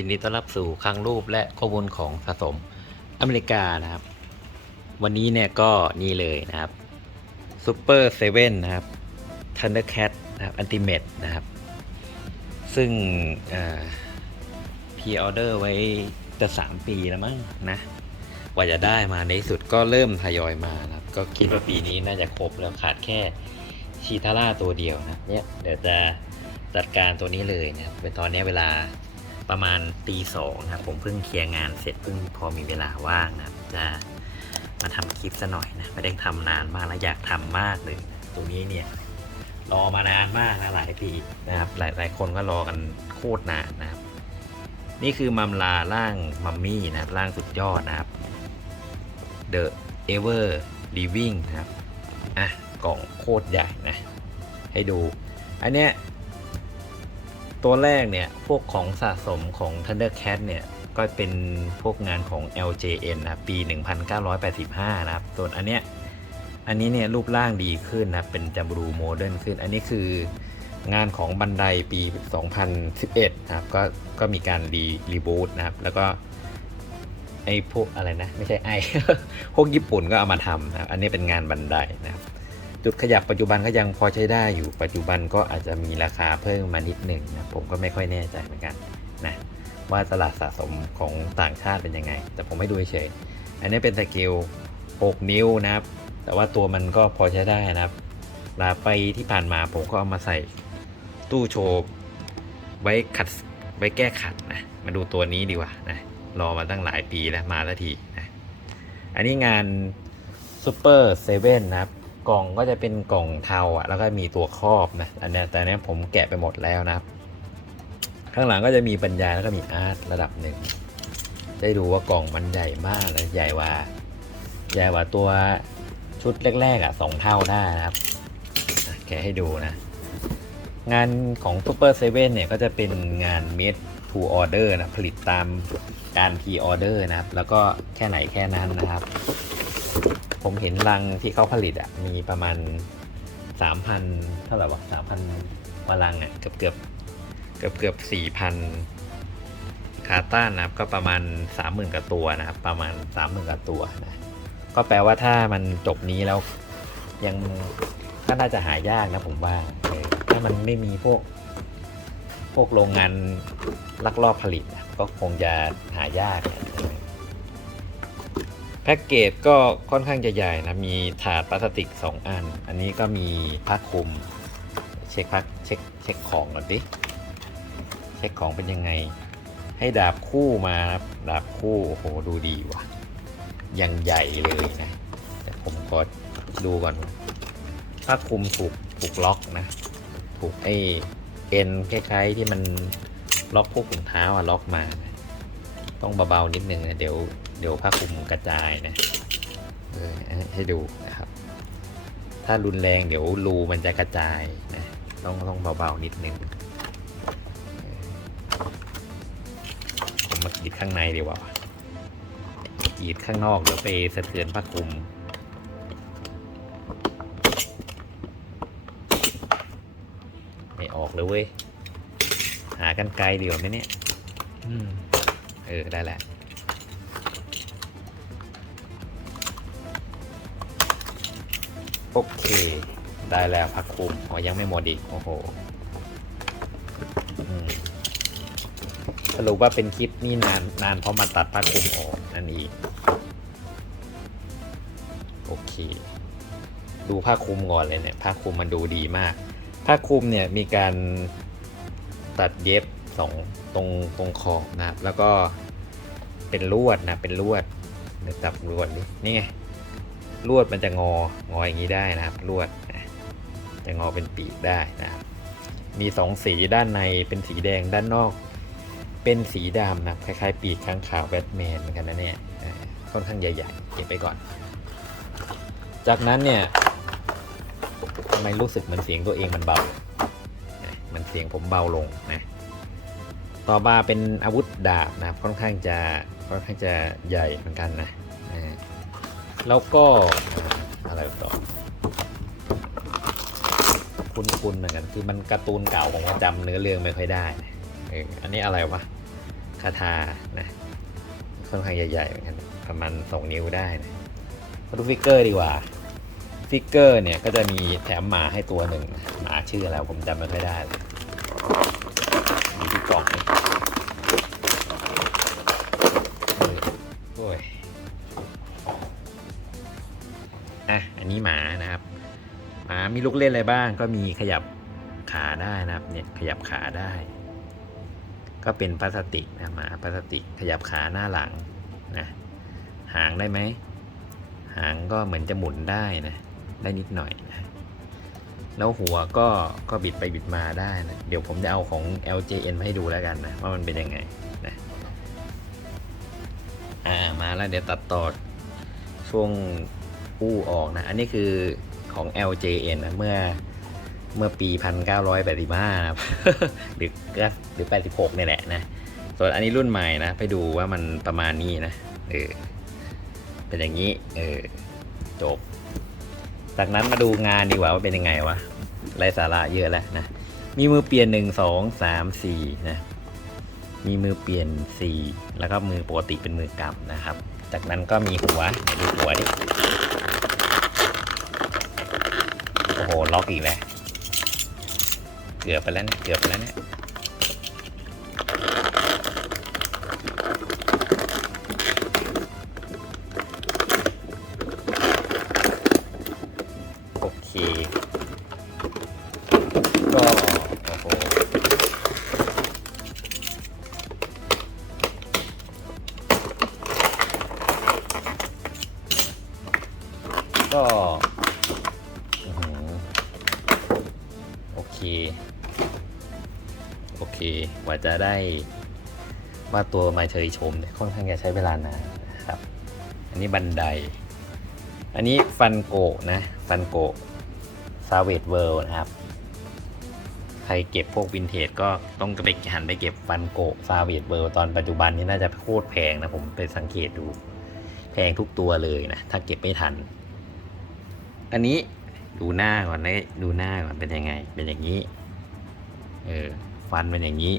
ยินดีต้อนรับสู่คลังรูปและข้อมูลของสะสมอเมริกานะครับ วันนี้เนี่ยก็นี่เลยนะครับซูเปอร์เซเว่นนะครับทันเดอร์แคทนะครับอันติเมตนะครับ ซึ่งพีออเดอร์ไว้จะ 3 ปีแล้วมั้งนะว่าจะได้มาในสุดก็เริ่มทยอยมานะครับ ก็คิดว่าปีนี้น่าจะครบแล้วขาดแค่ชีทาร่าตัวเดียวนะเนี่ยเดี๋ยวจะจัดการตัวนี้เลยนะครับเป็นตอนนี้เวลา ประมาณตีสองครับ ผมเพิ่งเคลียร์งานเสร็จเพิ่งพอมีเวลาว่างนะครับ จะมาทำคลิปซะหน่อยนะไม่ได้ทำนานมากแล้วอยากทำมากเลย ตรงนี้เนี่ยรอมานานมากนะหลายปีนะครับ หลายหลายคนก็รอกันโคตรนานนะครับ นี่คือมัมลาร่างมัมมี่นะครับร่างสุดยอดนะครับ The Ever Living นะครับอะกล่องโคตรใหญ่นะ ให้ดู อันเนี้ย ตัวแรกเนี่ย พวกของสะสมของ Thundercat เนี่ย ก็เป็นพวกงานของ LJN นะปี 1985 นะครับ ส่วนอันเนี้ยอันนี้เนี่ยรูปร่างดีขึ้นนะเป็นจัมบรูโมเดิร์นขึ้น อันนี้คืองานของบันไดปี 2011 นะครับ ก็ก็มีการรีรีบูตนะครับ แล้วก็ไอ้พวกอะไรนะ ไม่ใช่ไอพวกญี่ปุ่นก็เอามาทำนะครับอันนี้เป็นงานบันไดนะครับ จุดขยับปัจจุบันก็ยังพอใช้ได้อยู่ปัจจุบันก็อาจจะมีราคาเพิ่มมานิดหนึ่งนะผมก็ไม่ค่อยแน่ใจเหมือนกันนะว่าตลาดสะสมของต่างชาติเป็นยังไง แต่ผมไม่ดูเฉยอันนี้เป็นสเกล6 นิ้วนะครับ แต่ว่าตัวมันก็พอใช้ได้นะครับลาไปที่ผ่านมาผมก็เอามาใส่ตู้โชว์ไว้ขัดไว้แก้ขัดนะมาดูตัวนี้ดีกว่านะรอมาตั้งหลายปีแล้วมาล้วทีนะอันนี้งานซูเปอร์เซเว่นนะครับ กล่องก็จะเป็นกล่องเทาอะแล้วก็มีตัวครอบนะอันเนี้ยแต่อันเนี้ยผมแกะไปหมดแล้วนะข้างหลังก็จะมีบรรยายแล้วก็มีอาร์ตระดับหนึ่งได้ดูว่ากล่องมันใหญ่มากเลยใหญ่กว่าใหญ่กว่าตัวชุดแรกๆอะสองเท่าได้นะครับแกะให้ดูนะ งานของ Super 7เนี่ยก็จะเป็นงาน made to order นะผลิตตามการ pre order นะครับ แล้วก็แค่ไหนแค่นั้นนะครับ ผมเห็นลังที่เขาผลิตอะมีประมาณ 3,000 เท่าไหร่วะ3,000มาลังอะเกือบเกือบเกือบเกือบ4,000คาต้านะครับก็ประมาณ 30,000กว่าตัวนะครับ ประมาณ 30,000กว่าตัวนะก็แปลว่าถ้ามันจบนี้แล้วยังก็น่าจะหายากนะผมว่าถ้ามันไม่มีพวกพวกโรงงานลักลอบผลิตก็คงจะหายากนะ แพ็กเกจก็ค่อนข้างจะใหญ่นะ มีถาดพลาสติก 2 อัน อันนี้ก็มีผ้าคลุม เช็คพักเช็คเช็คของก่อนดิ เช็คของเป็นยังไง ให้ดาบคู่มาครับ ดาบคู่โอ้โหดูดีว่ะยังใหญ่เลยนะ แต่ผมก็ดูก่อนผ้าคลุมถูกถูกล็อกนะ ถูกไอเอ็นคล้ายๆที่มันล็อกพวกถุงเท้าอะล็อกมา ต้องเบาๆนิดนึงนะเดี๋ยว เดี๋ยวผ้าคลุมกระจายนะเออให้ดูนะครับ ถ้ารุนแรงเดี๋ยวรูมันจะกระจายนะต้องต้องเบาๆนิดนึงเออผมมากรีดข้างในดีกว่ากรีดข้างนอกเดี๋ยวไปสะเทือนผ้าคลุมไม่ออกเลยเว้ยหากันไกลดีกว่าไหมเนี่ย อืม เออ ได้แหละ โอเค ได้แล้วพักคุมอ๋อยังไม่หมดอีก โอ้โหสรุปว่าเป็นคลิปนี่นานนานเพราะมาตัดผ้าคลุมออกนั่นเองโอเค ดูผ้าคลุมก่อนเลยเนี่ยผ้าคลุมมันดูดีมากผ้าคลุมเนี่ยมีการตัดเย็บสองตรงตรงขอนะครับแล้วก็เป็นลวดนะเป็นลวดเดี๋ยวจับลวดดินี่ไง ลวดมันจะงองออย่างนี้ได้นะครับลวดนะจะงอเป็นปีกได้นะครับมีสองสีด้านในเป็นสีแดงด้านนอก เป็นสีดำนะคล้ายๆ ปีกข้างขาวแบทแมนเหมือนกันนะเนี่ยค่อนข้างใหญ่ๆเก็บไปก่อน จากนั้นเนี่ยทำไมรู้สึกเหมือนเสียงตัวเองมันเบามันเสียงผมเบาลงนะต่อมาเป็นอาวุธดาบนะครับค่อนข้างจะค่อนข้างจะใหญ่เหมือนกันนะ แล้วก็อะไรต่อ คุ้นๆเหมือนกันคือมันการ์ตูนเก่าผมก็จำเนื้อเรื่องไม่ค่อยได้เอออันนี้อะไรวะคาทานะค่อนข้างใหญ่ๆเหมือนกันประมาณสองนิ้วได้นะมาดูฟิกเกอร์ดีกว่าฟิกเกอร์เนี่ยก็จะมีแถมหมาให้ตัวหนึ่งหมาชื่ออะไรผมจำไม่ค่อยได้เลย นี้หมานะครับหมามีลูกเล่นอะไรบ้าง ก็มีขยับขาได้นะครับเนี่ยขยับขาได้ ก็เป็นพลาสติกนะหมาพลาสติกขยับขาหน้าหลังนะหางได้ไหมหางก็เหมือนจะหมุนได้นะได้นิดหน่อยนะแล้วหัวก็ก็บิดไปบิดมาได้นะเดี๋ยวผมจะเอาของ LJN มาให้ดูแล้วกันนะว่ามันเป็นยังไงนะอ่ามาแล้วเดี๋ยวตัดต่อช่วง อู้ออกนะ อันนี้คือของ LJN นะเมื่อเมื่อปี 1985นะครับหรือหรือ 86เนี่ยแหละนะ ส่วนอันนี้รุ่นใหม่นะ ไปดูว่ามันประมาณนี้นะ เออ เป็นอย่างนี้ เออ จบ จากนั้นมาดูงานดีกว่าว่าเป็นยังไงวะไรสาระเยอะแล้วนะ มีมือเปลี่ยนหนึ่งสองสามสี่นะ มีมือเปลี่ยนสี่แล้วก็มือปกติเป็นมือกำนะครับ จากนั้นก็มีหัวเดี๋ยวดูหัวดิ โอ้โห ล็อกอีกแล้ว เกือบไปแล้วเนี่ย เกือบไปแล้วเนี่ย โอเค จะได้ว่าตัวมาเชยชมเนี่ยค่อนข้างจะใช้เวลานานนะครับ อันนี้บันได อันนี้ฟันโกะนะฟันโกะซาเวดเวิลด์นะครับ ใครเก็บพวกวินเทจก็ต้องไปหันไปเก็บฟันโกะซาเวดเวิลด์ตอนปัจจุบันนี้น่าจะโคตรแพงนะผมไปสังเกตดู แพงทุกตัวเลยนะ ถ้าเก็บไม่ทัน อันนี้ดูหน้าก่อนนะดูหน้าก่อนเป็นยังไง เป็นอย่างนี้ เออ ฟันเป็นอย่างนี้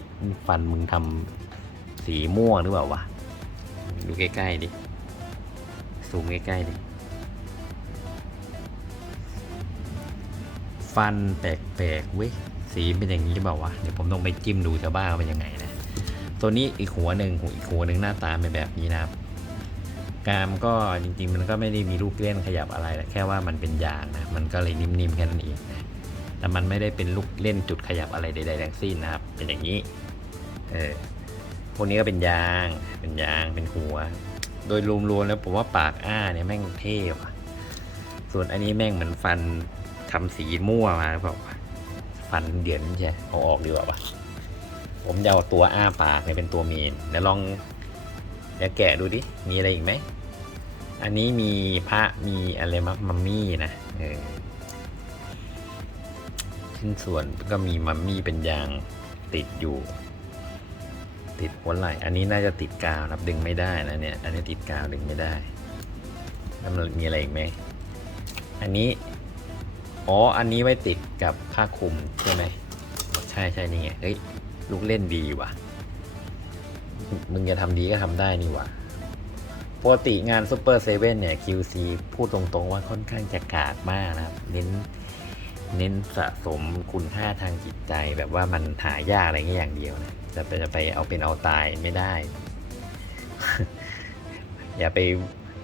ฟันมึงทำสีม่วงหรือเปล่าวะ ดูใกล้ๆดิ ซูมใกล้ๆดิ ฟันแปลกๆเว้ย สีเป็นอย่างนี้หรือเปล่าวะ เดี๋ยวผมต้องไปจิ้มดูจะบ้าเป็นยังไงนะ ตัวนี้อีกหัวหนึ่งหัวอีกหัวหนึ่งหน้าตาเป็นแบบนี้นะครับกรามก็จริงๆ มันก็ไม่ได้มีลูกเล่นขยับอะไรหรอกแค่ว่ามันเป็นยางนะ มันก็เลยนิ่มๆแค่นั้นเองนะ แต่มันไม่ได้เป็นลูกเล่นจุดขยับอะไรใดๆทั้งสิ้นนะครับ เป็นอย่างนี้ เออ พวกนี้ก็เป็นยาง เป็นยาง เป็นหัว โดยรวมๆแล้วผมว่าปากอ้าเนี่ยแม่งเท่ว่ะ ส่วนอันนี้แม่งเหมือนฟันทำสีมั่วมาหรือเปล่าฟันเดือนใช่เอาออกดีกว่าวะผมจะเอาตัวอ้าปากเนี่ยเป็นตัวเมนเดี๋ยวลองเดี๋ยวแกะดูดิ มีอะไรอีกไหม อันนี้มีพระมีอะไรมัมมี่นะ เออ ชิ้นส่วนก็มีมัมมี่เป็นยางติดอยู่ ติดหัวไหล่อันนี้น่าจะติดกาวนะดึงไม่ได้นะเนี่ย อันนี้ติดกาวดึงไม่ได้ แล้วมันมีอะไรอีกไหมอันนี้ อ๋อ อันนี้ไว้ติดกับผ้าคลุมใช่ไหมใช่ใช่นี่ไงเฮ้ยลูกเล่นดีว่ะ มึงจะทำดีก็ทำได้นี่ว่ะปกติงานซูเปอร์เซเว่นเนี่ย QC พูดตรงๆว่าค่อนข้างจะกากมากนะครับเน้น เน้นสะสมคุณค่าทางจิตใจ แบบว่ามันหายากอะไรเงี้ยอย่างเดียวนะจะไปจะไปเอาเป็นเอาตายไม่ได้ อย่าไป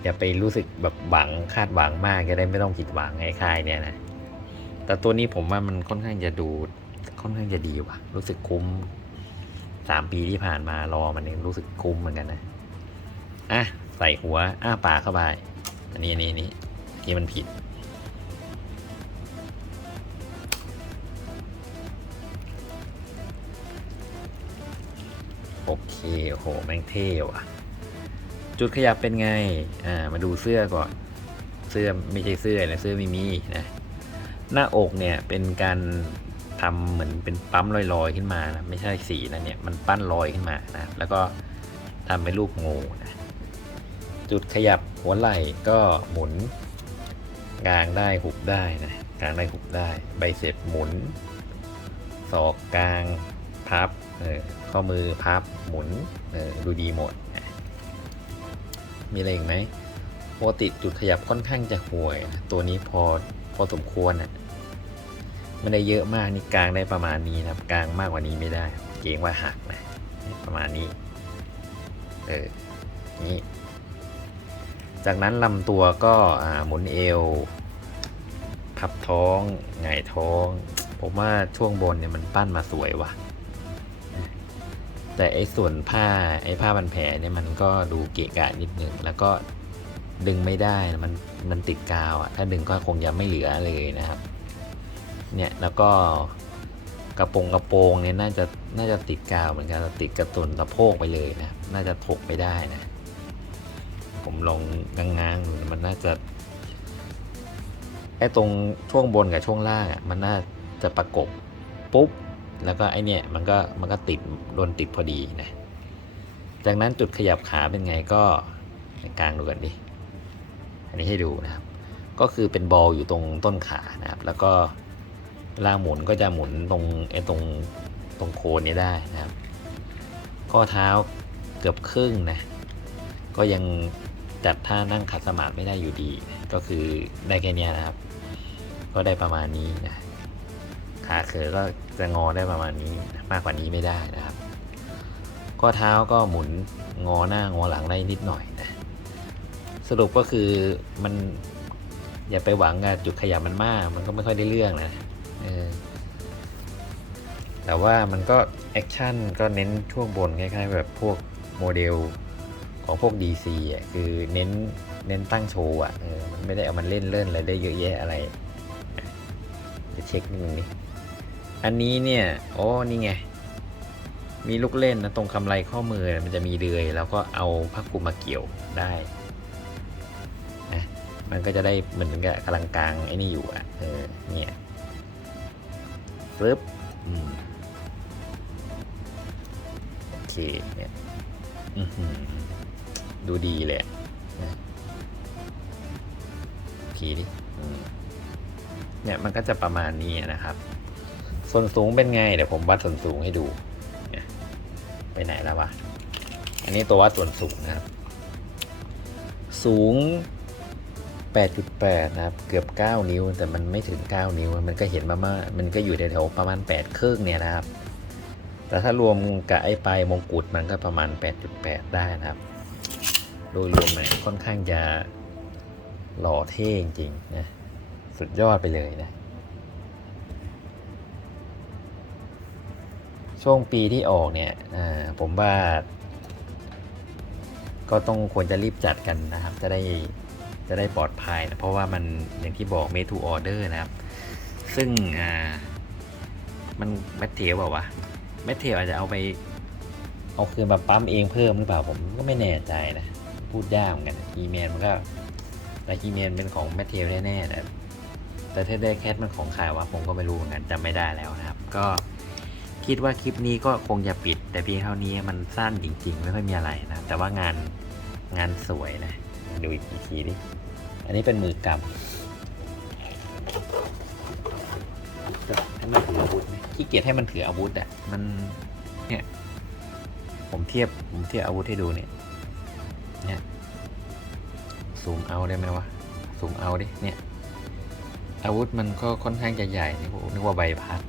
อย่าไปรู้สึกแบบหวังคาดหวังมากจะได้ไม่ต้องผิดหวังไอ้ค่ายเนี่ยนะแต่ตัวนี้ผมว่ามันค่อนข้างจะดูค่อนข้างจะดีว่ะ รู้สึกคุ้มสามปีที่ผ่านมารอมันเองรู้สึกคุ้มเหมือนกันนะอะใส่หัวอ้าปากเข้าไปอันนี้อันนี้อันนี้ที่มันผิด เคโอ้โหแม่งเท่ว่ะ จุดขยับเป็นไง อ่า มาดูเสื้อก่อน เสื้อไม่ใช่เสื้อนะเสื้อไม่มีนะ หน้าอกเนี่ยเป็นการทำเหมือนเป็นปั๊มลอยๆขึ้นมานะไม่ใช่สีนะเนี่ยมันปั้นลอยขึ้นมานะแล้วก็ทำเป็นรูปงูนะจุดขยับหัวไหล่ก็หมุนกลางได้หุบได้นะกลางได้หุบได้ ใบเสร็จหมุนศอกกลางพับ เออข้อมือพับหมุนเออดูดีหมด มีอะไรอีกไหมปกติจุดขยับค่อนข้างจะห่วยนะตัวนี้พอพอสมควรนะไม่ได้เยอะมากนี่กลางได้ประมาณนี้นะกลางมากกว่านี้ไม่ได้ เกรงว่าหักนะประมาณนี้ เออนี้ จากนั้นลำตัวก็หมุนเอว พับท้องหงายท้อง ผมว่าช่วงบนเนี่ยมันปั้นมาสวยว่ะ แต่ไอ้ส่วนผ้าไอ้ผ้าพันแผลเนี่ยมันก็ดูเกะกะนิดนึงแล้วก็ดึงไม่ได้นะมันมันติดกาวอะถ้าดึงก็คงจะไม่เหลือเลยนะครับ เนี่ยแล้วก็กระโปรงกระโปรงเนี่ยน่าจะน่าจะติดกาวเหมือนกันติดกระตุนสะโพกไปเลยนะน่าจะถกไปได้นะ ผมลองง้างๆดูมันน่าจะไอ้ตรงช่วงบนกับช่วงล่างอะมันน่าจะประกบปุ๊บ แล้วก็ไอเนี่ยมันก็มันก็ติดโดนติดพอดีนะจากนั้นจุดขยับขาเป็นไงก็กลางดูกันดิอันนี้ให้ดูนะครับ ก็คือเป็นบอลอยู่ตรงต้นขานะครับ แล้วก็เวลาหมุนก็จะหมุนตรงไอ้ตรงตรงโคนนี้ได้นะครับ ข้อเท้าเกือบครึ่งนะก็ยังจัดท่านั่งขัดสมาธิไม่ได้อยู่ดี ก็คือได้แค่นี้นะครับ ก็ได้ประมาณนี้นะ ขาเขอก็จะงอได้ประมาณนี้มากกว่านี้ไม่ได้นะครับ ข้อเท้าก็หมุนงอหน้างอหลังได้นิดหน่อยนะสรุปก็คือมันอย่าไปหวังกับจุดขยับมันมาก มันก็ไม่ค่อยได้เรื่องนะเออแต่ว่ามันก็แอคชั่นก็เน้นช่วงบนคล้ายๆแบบพวกโมเดลของพวก DC อะคือเน้นเน้นตั้งโชว์อะออมันไม่ได้เอามันเล่นเล่นอะไรได้เยอะแยะอะไรเดี๋ยวเช็คนิดนึงนี่ อันนี้เนี่ยโอ้นี่ไง มีลูกเล่นนะตรงกำไรข้อมือมันจะมีเดือย แล้วก็เอาผ้าคลุมมาเกี่ยวได้นะมันก็จะได้เหมือนกับกำลังกลางไอ้นี่อยู่อะเออเนี่ยปึ๊บอืมโอเคเนี่ยอือหือดูดีเลยนะผีดิเนี่ยมันก็จะประมาณนี้นะครับ ส่วนสูงเป็นไง เดี๋ยวผมวัดส่วนสูงให้ดูไปไหนแล้ววะ อันนี้ตัววัดส่วนสูงนะครับ สูง 8.8 นะครับ เกือบ 9 นิ้ว แต่มันไม่ถึง 9 นิ้ว มันก็เห็นมามามันก็อยู่แถวๆประมาณ 8 ครึ่งเนี่ยนะครับ แต่ถ้ารวมกับไอ้ปลายมงกุฎมันก็ประมาณ 8.8 ได้นะครับ โดยรวมมันค่อนข้างจะหล่อเท่จริงๆนะ สุดยอดไปเลยนะ ช่วงปีที่ออกเนี่ยผมว่า ก็ต้องควรจะรีบจัดกันนะครับ จะได้จะได้ปลอดภัยนะเพราะว่ามันอย่างที่บอก made to order นะครับ ซึ่งมันแมทเทียลบอกว่าวะแมทเทียลอาจจะเอาไปเอาคืนมาปั๊มเองเพิ่มหรือเปล่าผมก็ไม่แน่ใจนะ พูดยากเหมือนกันฮีแมนมันก็แต่ฮีแมนเป็นของแมทเทียลแน่ๆแต่แต่ถ้าได้แคทมันของใครวะผมก็ไม่รู้เหมือนกันจำไม่ได้แล้วนะครับ ก็ คิดว่าคลิปนี้ก็คงจะปิด แต่เพียงเท่านี้มันสั้นจริง ๆ ไม่ค่อยมีอะไรนะ แต่ว่างานงานสวยนะ ดูอีกทีดิอันนี้เป็นมือกำให้มันถืออาวุธไหมขี้เกียจให้มันถืออาวุธอะมันเนี่ยผมเทียบผมเทียบอาวุธให้ดูเนี่ยเนี่ยซูมเอาได้ไหมวะซูมเอาดิเนี่ยอาวุธมันก็ค่อนข้างจะใหญ่นี่ผมนึกว่าใบพัด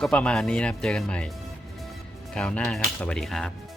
ก็ประมาณนี้นะครับ เจอกันใหม่คราวหน้าครับ สวัสดีครับ